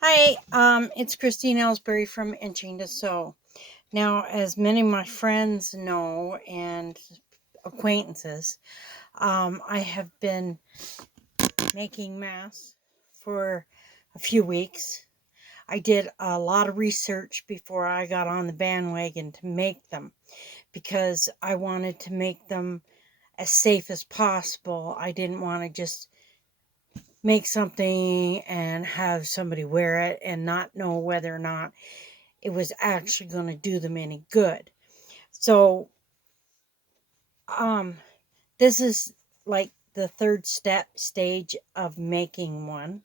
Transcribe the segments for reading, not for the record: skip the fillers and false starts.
Hi, it's Christine Ellsbury from Inching to Sew. Now, as many of my friends know and acquaintances, I have been making masks for a few weeks. I did a lot of research before I got on the bandwagon to make them because I wanted to make them as safe as possible. I didn't want to just make something and have somebody wear it and not know whether or not it was actually going to do them any good. So, um, this is like the third stage of making one.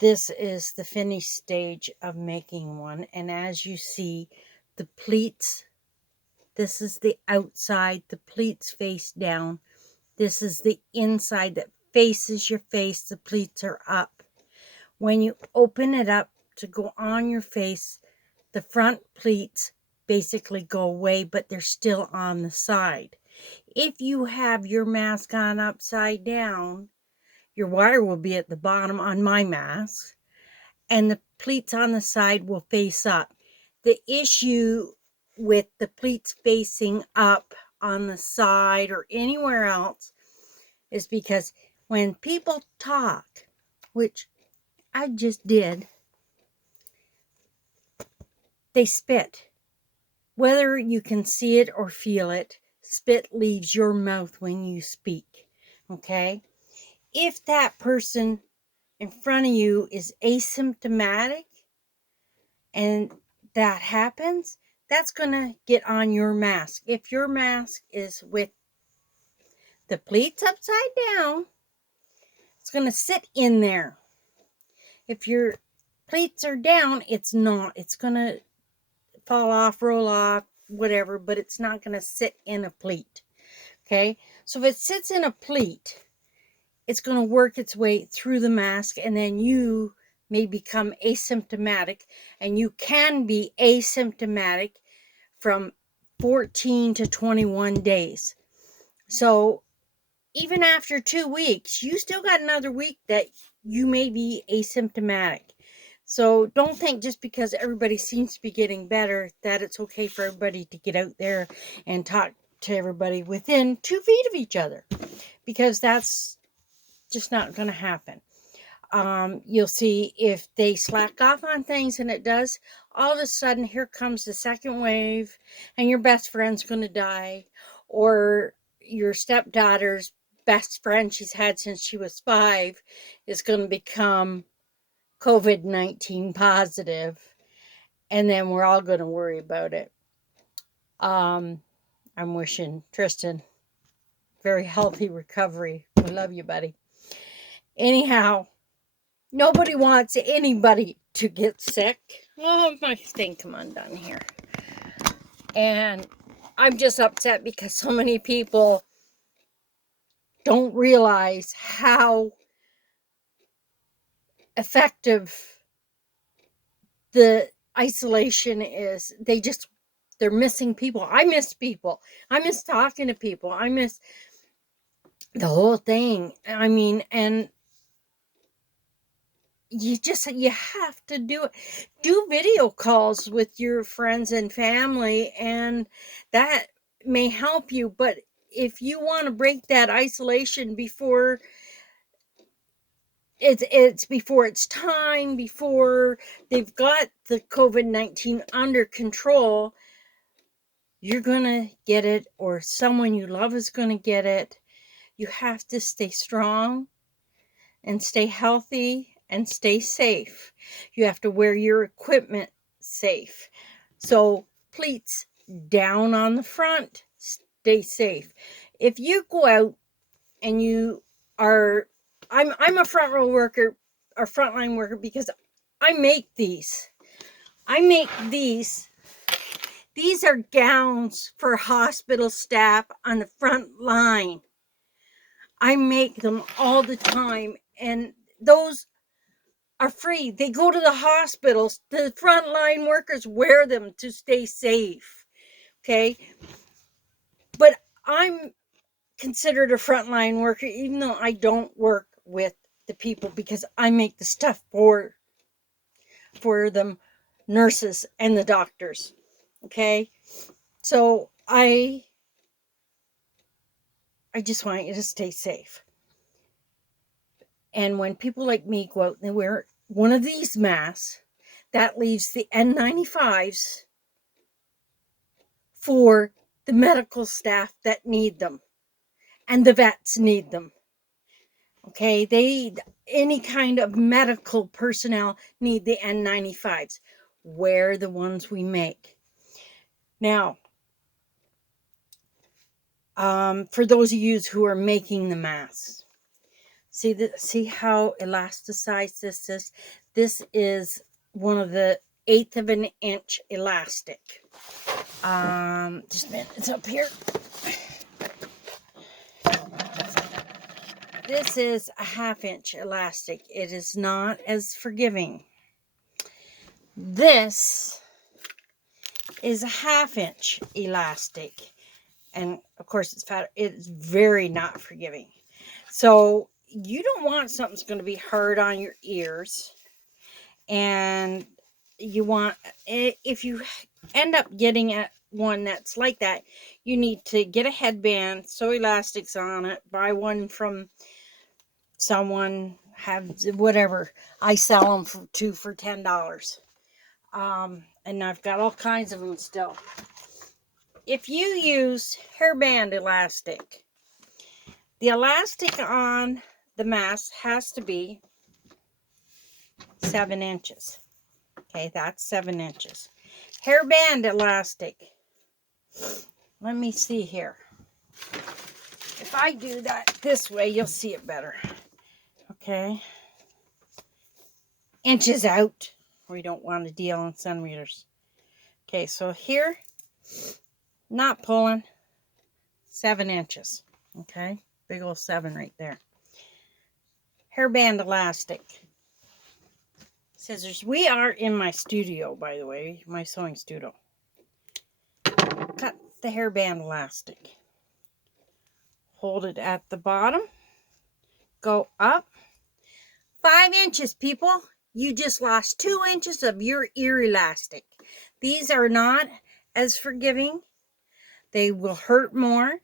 This is the finished stage of making one. And as you see, the pleats, this is the outside, the pleats face down. This is the inside that faces your face. The pleats are up. When you open it up to go on your face, the front pleats basically go away, but they're still on the side. If you have your mask on upside down, your wire will be at the bottom on my mask, and the pleats on the side will face up. The issue with the pleats facing up on the side or anywhere else is because when people talk, which I just did, they spit. Whether you can see it or feel it, spit leaves your mouth when you speak. Okay? If that person in front of you is asymptomatic and that happens, that's going to get on your mask. If your mask is with the pleats upside down, it's going to sit in there. If your pleats are down, it's not. It's going to fall off, roll off, whatever, but it's not going to sit in a pleat. Okay, so if it sits in a pleat, it's going to work its way through the mask, and then you may become asymptomatic, and you can be asymptomatic from 14 to 21 days. So even after 2 weeks, you still got another week that you may be asymptomatic. So don't think just because everybody seems to be getting better that it's okay for everybody to get out there and talk to everybody within 2 feet of each other, because that's just not going to happen. You'll see if they slack off on things, and it does, all of a sudden here comes the second wave and your best friend's going to die, or your stepdaughter's best friend she's had since she was 5 is going to become COVID-19 positive, and then we're all going to worry about it. I'm wishing Tristan very healthy recovery. We love you, buddy. Anyhow, nobody wants anybody to get sick. Oh, my thing come undone here. And I'm just upset because so many people don't realize how effective the isolation is. They're missing people. I miss people. I miss talking to people. I miss the whole thing. I mean, and you have to do video calls with your friends and family, and that may help you. But if you want to break that isolation before it's before it's time, before they've got the COVID-19 under control, you're gonna get it, or someone you love is gonna get it. You have to stay strong and stay healthy and stay safe. You have to wear your equipment safe. So pleats down on the front, stay safe. If you go out and you are, I'm a front row worker or frontline worker because I make these. I make these. These are gowns for hospital staff on the front line. I make them all the time, and those are free. They go to the hospitals. The frontline workers wear them to stay safe. Okay. But I'm considered a frontline worker, even though I don't work with the people, because I make the stuff for for the nurses and the doctors. Okay? So I just want you to stay safe. And when people like me go out and wear one of these masks, that leaves the N95s for the medical staff that need them, and the vets need them. Okay, any kind of medical personnel need the N95s. Wear the ones we make. Now, for those of you who are making the masks, see how elasticized this is? This is one of the 1/8 of an inch elastic. Just a minute, it's up here. This is a 1/2 inch elastic. It is not as forgiving. This is a 1/2 inch elastic. And of course it's fatter. It's very not forgiving. So you don't want something that's going to be hard on your ears. And you want, if you end up getting one that's like that, you need to get a headband, sew elastics on it, buy one from someone, have whatever. I sell them for $10. And I've got all kinds of them still. If you use hairband elastic, the elastic on the mask has to be 7 inches. Okay, that's 7 inches. Hairband elastic. Let me see here. If I do that this way, you'll see it better. Okay. Inches out. We don't want to deal in centimeters. Okay, so here, not pulling, 7 inches. Okay, big old 7 right there. Hairband elastic. Scissors. We are in my studio, by the way, my sewing studio. Cut the hairband elastic. Hold it at the bottom. Go up 5 inches, people. You just lost 2 inches of your ear elastic. These are not as forgiving. They will hurt more.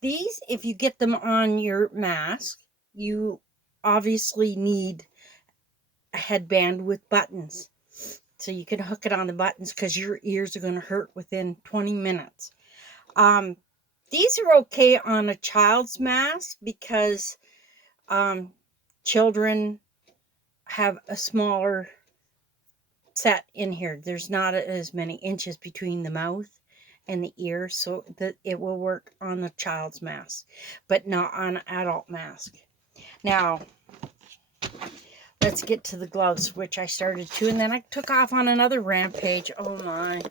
These, if you get them on your mask, you obviously need a headband with buttons. So you can hook it on the buttons because your ears are going to hurt within 20 minutes. These are okay on a child's mask because children have a smaller set in here. There's not as many inches between the mouth and the ear, so that it will work on a child's mask, but not on an adult mask. Now, let's get to the gloves, which I started to, and then I took off on another rampage. Oh my.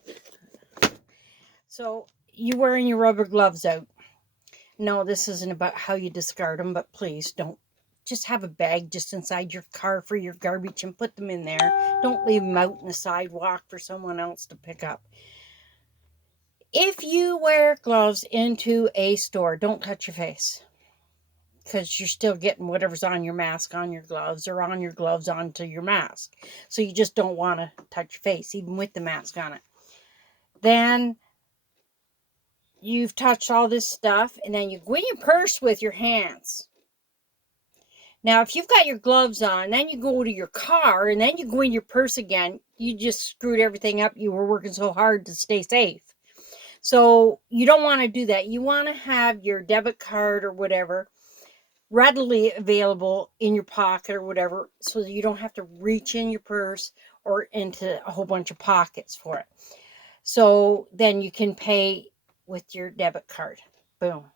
So, you wearing your rubber gloves out. No, this isn't about how you discard them, but please don't. Just have a bag just inside your car for your garbage and put them in there. Don't leave them out in the sidewalk for someone else to pick up. If you wear gloves into a store, don't touch your face. Because you're still getting whatever's on your mask on your gloves, or on your gloves onto your mask. So you just don't want to touch your face, even with the mask on it. Then you've touched all this stuff, and then you go in your purse with your hands. Now, if you've got your gloves on, then you go to your car, and then you go in your purse again, you just screwed everything up. You were working so hard to stay safe. So you don't want to do that. You want to have your debit card or whatever readily available in your pocket or whatever, so that you don't have to reach in your purse or into a whole bunch of pockets for it. So then you can pay with your debit card. Boom.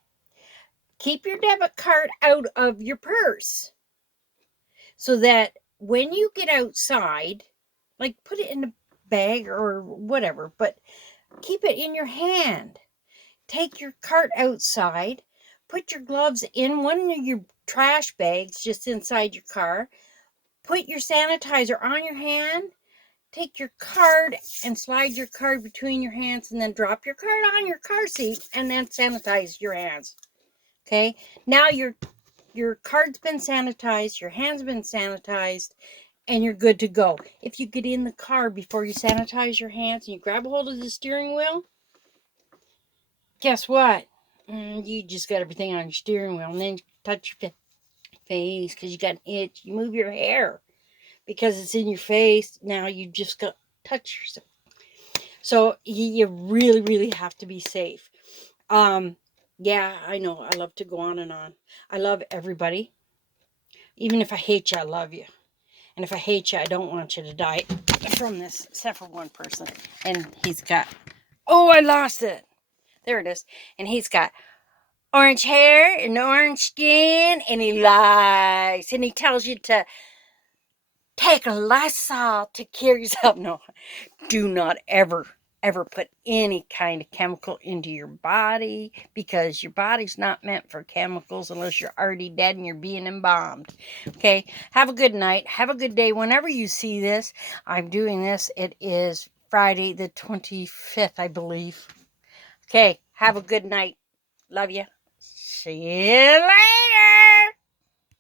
Keep your debit card out of your purse, so that when you get outside, like put it in a bag or whatever, but keep it in your hand. Take your cart outside, put your gloves in one of your trash bags just inside your car, put your sanitizer on your hand, take your card and slide your card between your hands, and then drop your card on your car seat, and then sanitize your hands. Okay, now your card's been sanitized, your hand's been sanitized, and you're good to go. If you get in the car before you sanitize your hands and you grab a hold of the steering wheel, guess what? You just got everything on your steering wheel, and then you touch your face because you got an itch. You move your hair because it's in your face. Now you just got touch yourself. So you really, really have to be safe. Yeah, I know. I love to go on and on. I love everybody. Even if I hate you, I love you. And if I hate you, I don't want you to die from this, except for one person. And he's got, oh, I lost it. There it is. And he's got orange hair and orange skin, and he lies. And he tells you to take a Lysol to cure yourself. No, do not ever put any kind of chemical into your body, because your body's not meant for chemicals unless you're already dead and you're being embalmed. Okay, have a good night, have a good day whenever you see this. I'm doing this, it is Friday the 25th, I believe. Okay, have a good night. Love you. See you later.